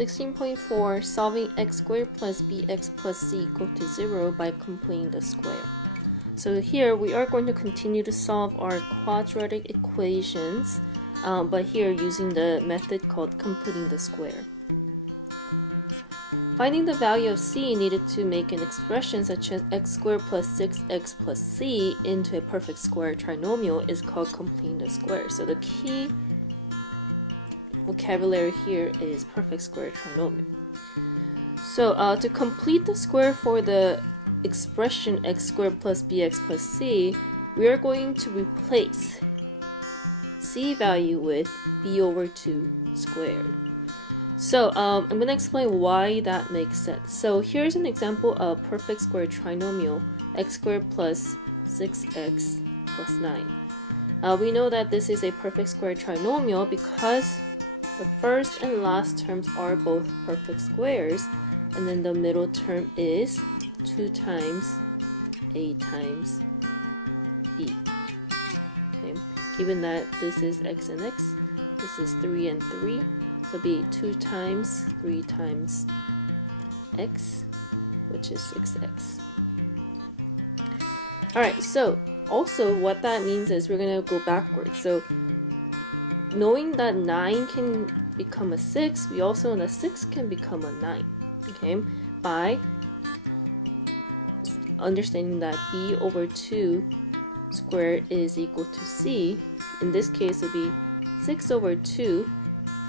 16.4 Solving x squared plus bx plus c equal to 0 by completing the square. So here we are going to continue to solve our quadratic equations, but here using the method called completing the square. Finding the value of c needed to make an expression such as x squared plus 6x plus c into a perfect square trinomial is called completing the square. So the key vocabulary here is perfect square trinomial. So to complete the square for the expression x squared plus bx plus c, we are going to replace c value with b over 2 squared. So I'm going to explain why that makes sense. So here's an example of perfect square trinomial, x squared plus 6x plus 9. We know that this is a perfect square trinomial because the first and last terms are both perfect squares, and then the middle term is 2 times a times b. Okay, given that this is x and x, this is 3 and 3, so it'll be 2 times 3 times x, which is 6x. Alright, so also what that means is we're going to go backwards. So knowing that 9 can become a 6, we also know that 6 can become a 9, okay, by understanding that b over 2 squared is equal to c. In this case, it will be 6 over 2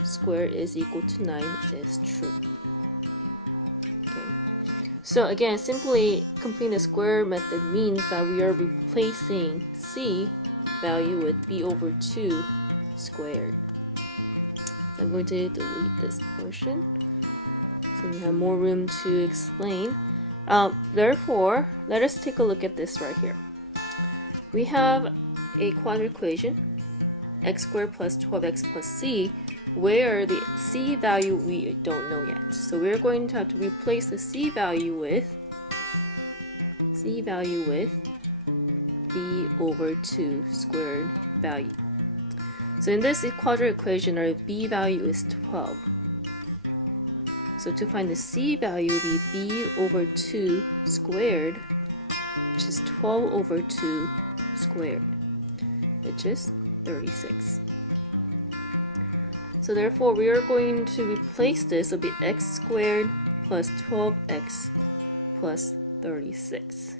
squared is equal to 9 is true. Okay. So again, simply completing the square method means that we are replacing c value with b over 2 squared. So I'm going to delete this portion so we have more room to explain. Therefore, let us take a look at this right here. We have a quadratic equation, x squared plus 12x plus c, where the c value we don't know yet. So we're going to have to replace the c value with b over 2 squared value. So in this quadratic equation, our b value is 12. So to find the c value, it would be b over 2 squared, which is 12 over 2 squared, which is 36. So therefore, we are going to replace this. It'll be x squared plus 12x plus 36.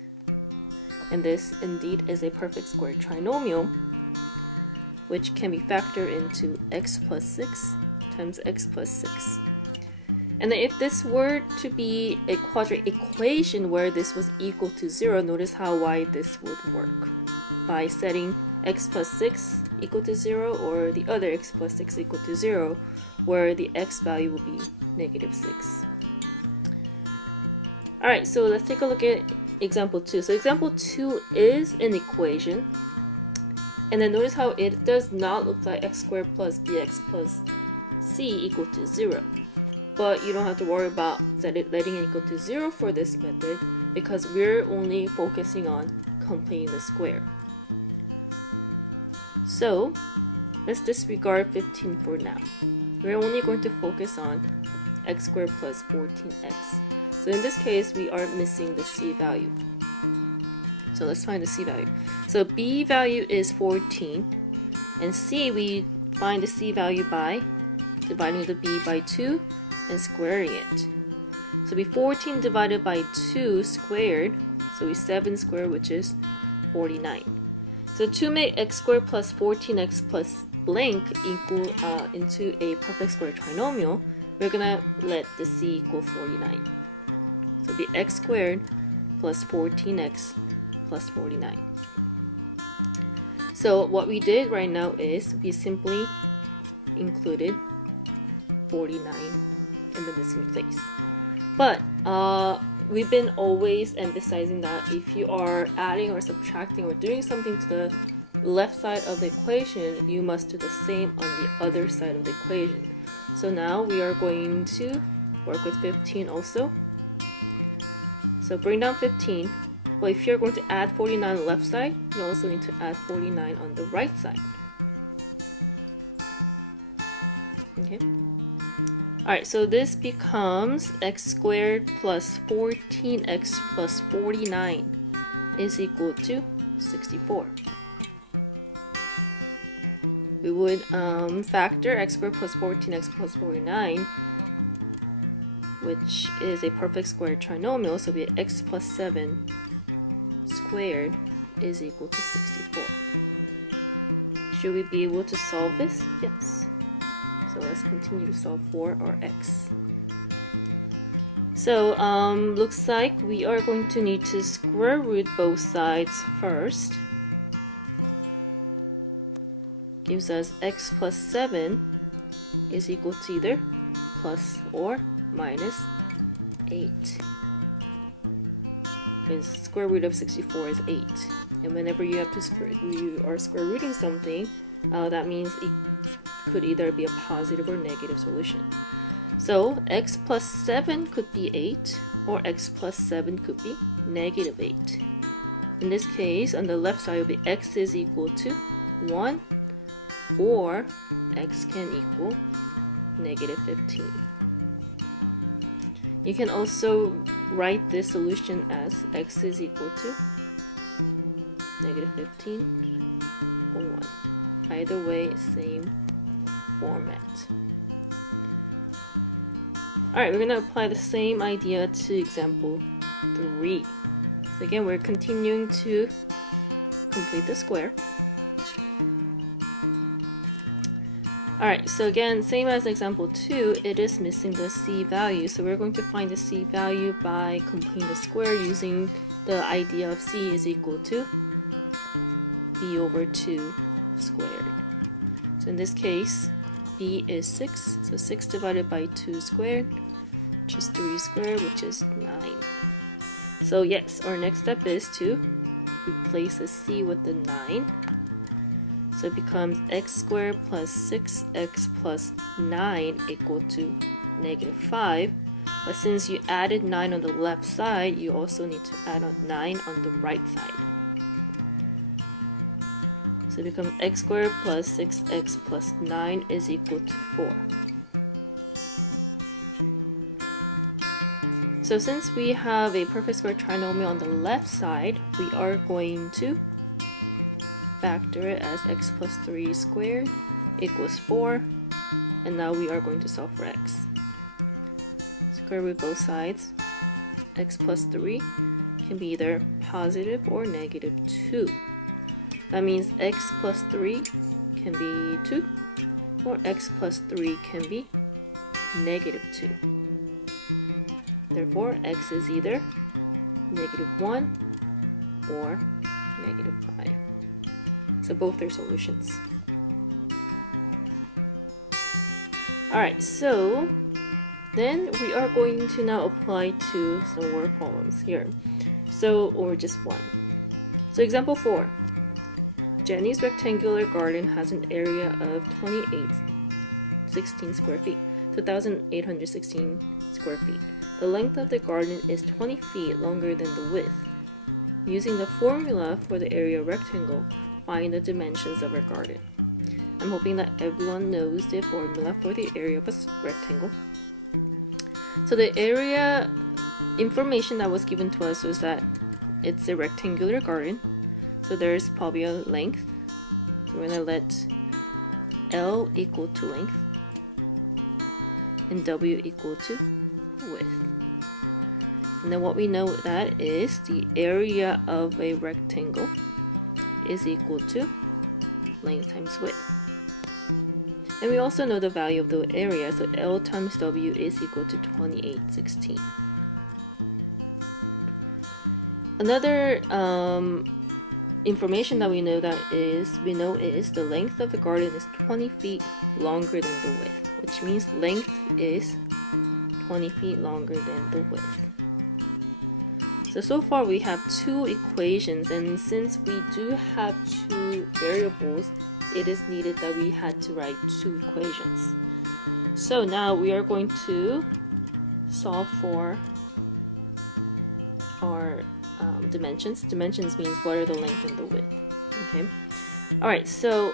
And this indeed is a perfect square trinomial, which can be factored into x plus 6 times x plus 6. And then if this were to be a quadratic equation where this was equal to 0, notice how why this would work. By setting x plus 6 equal to 0 or the other x plus 6 equal to 0, where the x value will be negative 6. Alright, so let's take a look at example 2. So example 2 is an equation. And then notice how it does not look like x squared plus bx plus c equal to 0. But you don't have to worry about letting it equal to 0 for this method because we're only focusing on completing the square. So let's disregard 15 for now. We're only going to focus on x squared plus 14x. So in this case, we are missing the c value. So let's find the c value. So b value is 14, and c, we find the c value by dividing the b by 2 and squaring it. So it'll be 14 divided by 2 squared, so we 7 squared, which is 49. So to make x squared plus 14x plus blank equal into a perfect square trinomial, we're gonna let the c equal 49. So it'll be x squared plus 14x plus 49. So what we did right now is we simply included 49 in the missing place. But we've been always emphasizing that if you are adding or subtracting or doing something to the left side of the equation, you must do the same on the other side of the equation. So now we are going to work with 15 also. So bring down 15. Well, if you're going to add 49 on the left side, you also need to add 49 on the right side. Okay. Alright, so this becomes x squared plus 14x plus 49 is equal to 64. We would factor x squared plus 14x plus 49, which is a perfect square trinomial, so we have x plus 7 squared is equal to 64. Should we be able to solve this? Yes. So let's continue to solve for our x. So looks like we are going to need to square root both sides first. Gives us x plus 7 is equal to either plus or minus 8. Because square root of 64 is 8. And whenever you have to you are square rooting something, that means it could either be a positive or negative solution. So x plus 7 could be 8, or x plus 7 could be negative 8. In this case, on the left side will be x is equal to 1, or x can equal negative 15. You can also write this solution as x is equal to negative 15 or 1. Either way, same format. Alright, we're going to apply the same idea to example 3. So again, we're continuing to complete the square. Alright, so again, same as example 2, it is missing the c value. So we're going to find the c value by completing the square using the idea of c is equal to b over 2 squared. So in this case, b is 6, so 6 divided by 2 squared, which is 3 squared, which is 9. So yes, our next step is to replace the c with the 9. So it becomes x squared plus 6x plus 9 equal to negative 5. But since you added 9 on the left side, you also need to add 9 on the right side. So it becomes x squared plus 6x plus 9 is equal to 4. So since we have a perfect square trinomial on the left side, we are going to factor it as x plus 3 squared equals 4. And now we are going to solve for x. Square root both sides. X plus 3 can be either positive or negative 2. That means x plus 3 can be 2, or x plus 3 can be negative 2. Therefore, x is either negative 1 or negative 5. So both are solutions. Alright, so then we are going to now apply to some word problems here. So, or just one. So example 4. Jenny's rectangular garden has an area of 2,816 square feet. 2,816 square feet. The length of the garden is 20 feet longer than the width. Using the formula for the area rectangle, find the dimensions of our garden. I'm hoping that everyone knows the formula for the area of a rectangle. So the area information that was given to us was that it's a rectangular garden. So there's probably a length. So we're going to let L equal to length and W equal to width. And then what we know that is the area of a rectangle is equal to length times width. And we also know the value of the area, so L times W is equal to 2,816. Another information that we know is the length of the garden is 20 feet longer than the width, which means length is 20 feet longer than the width. So far we have two equations, and since we do have two variables, it is needed that we had to write two equations. So now we are going to solve for our dimensions. Dimensions means what are the length and the width. Okay. Alright, so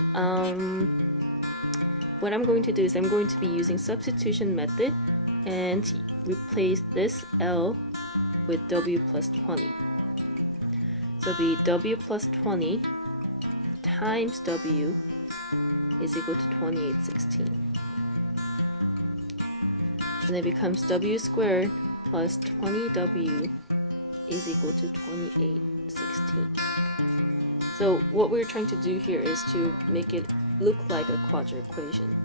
what I'm going to do is I'm going to be using substitution method and replace this L with W plus 20. So it'll be W plus 20 times W is equal to 2816. And it becomes W squared plus 20W is equal to 2816. So what we're trying to do here is to make it look like a quadratic equation.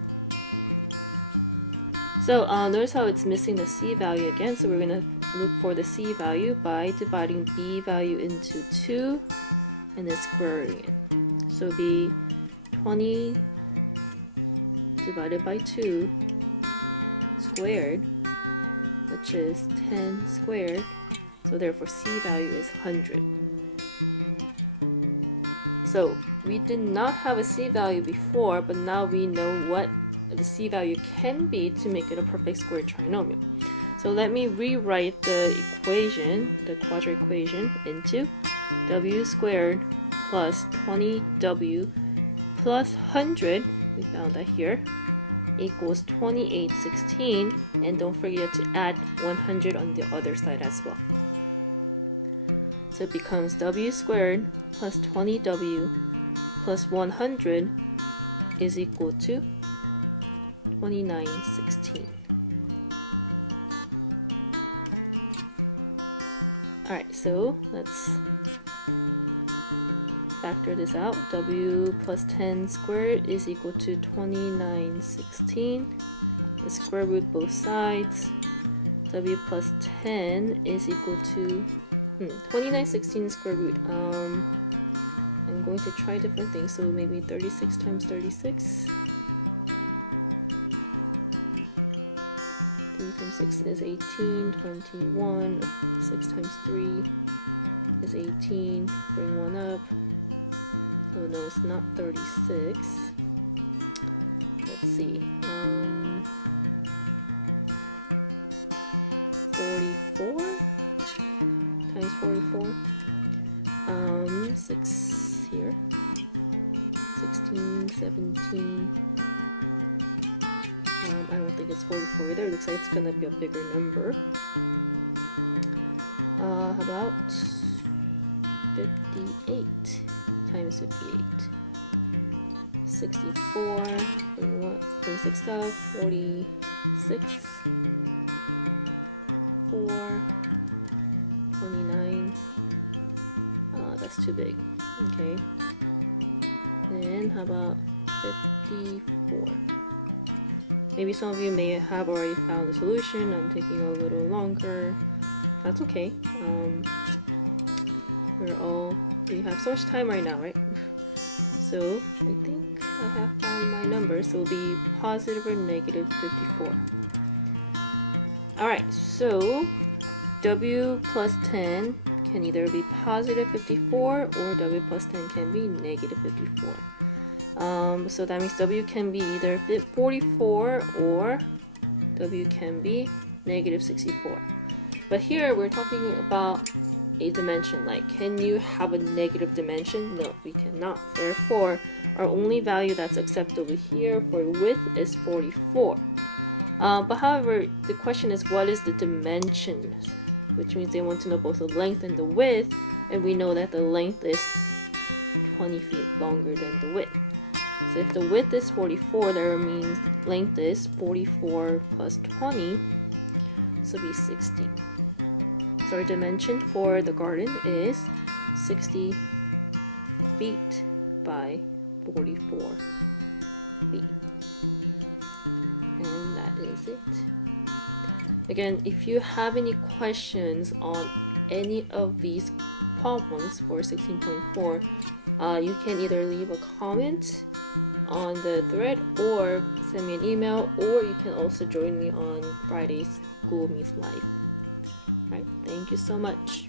So notice how it's missing the C value again, so we're going to look for the C value by dividing B value into 2 and then squaring it. So it'll be 20 divided by 2 squared, which is 10 squared, so therefore C value is 100. So we did not have a C value before, but now we know what the C value can be to make it a perfect square trinomial. So let me rewrite the equation, the quadratic equation, into W squared plus 20W plus 100, we found that here, equals 2816, and don't forget to add 100 on the other side as well. So it becomes W squared plus 20W plus 100 is equal to 2916. Alright, so let's factor this out. W plus 10 squared is equal to 2916. Let's square root both sides. W plus 10 is equal to 2916 square root. I'm going to try different things, so maybe 36 times 36. 3 times 6 is 18, 21, 6 times 3 is 18, bring 1 up. Oh no, it's not 36. Let's see, 44 times 44, 6 here, 16, 17, I don't think it's 44 either. It looks like it's gonna be a bigger number. How about 58 times 58? 64, bring 6 up, 46, 4, 29. That's too big. Okay. And how about 54? Maybe some of you may have already found the solution. I'm taking a little longer. That's okay. We have so much time right now, right? So I think I have found my number. So it'll be positive or negative 54. Alright, so W plus 10 can either be positive 54 or W plus 10 can be negative 54. So that means W can be either 44 or W can be negative 64. But here we're talking about a dimension. Like, can you have a negative dimension? No, we cannot. Therefore, our only value that's acceptable here for width is 44. But however, the question is, what is the dimension? Which means they want to know both the length and the width, and we know that the length is 20 feet longer than the width. So if the width is 44, that means length is 44 plus 20, so it'll be 60. So our dimension for the garden is 60 feet by 44 feet. And that is it. Again, if you have any questions on any of these problems for 16.4, you can either leave a comment on the thread or send me an email, or you can also join me on Friday's Google Meet Live. Alright, thank you so much.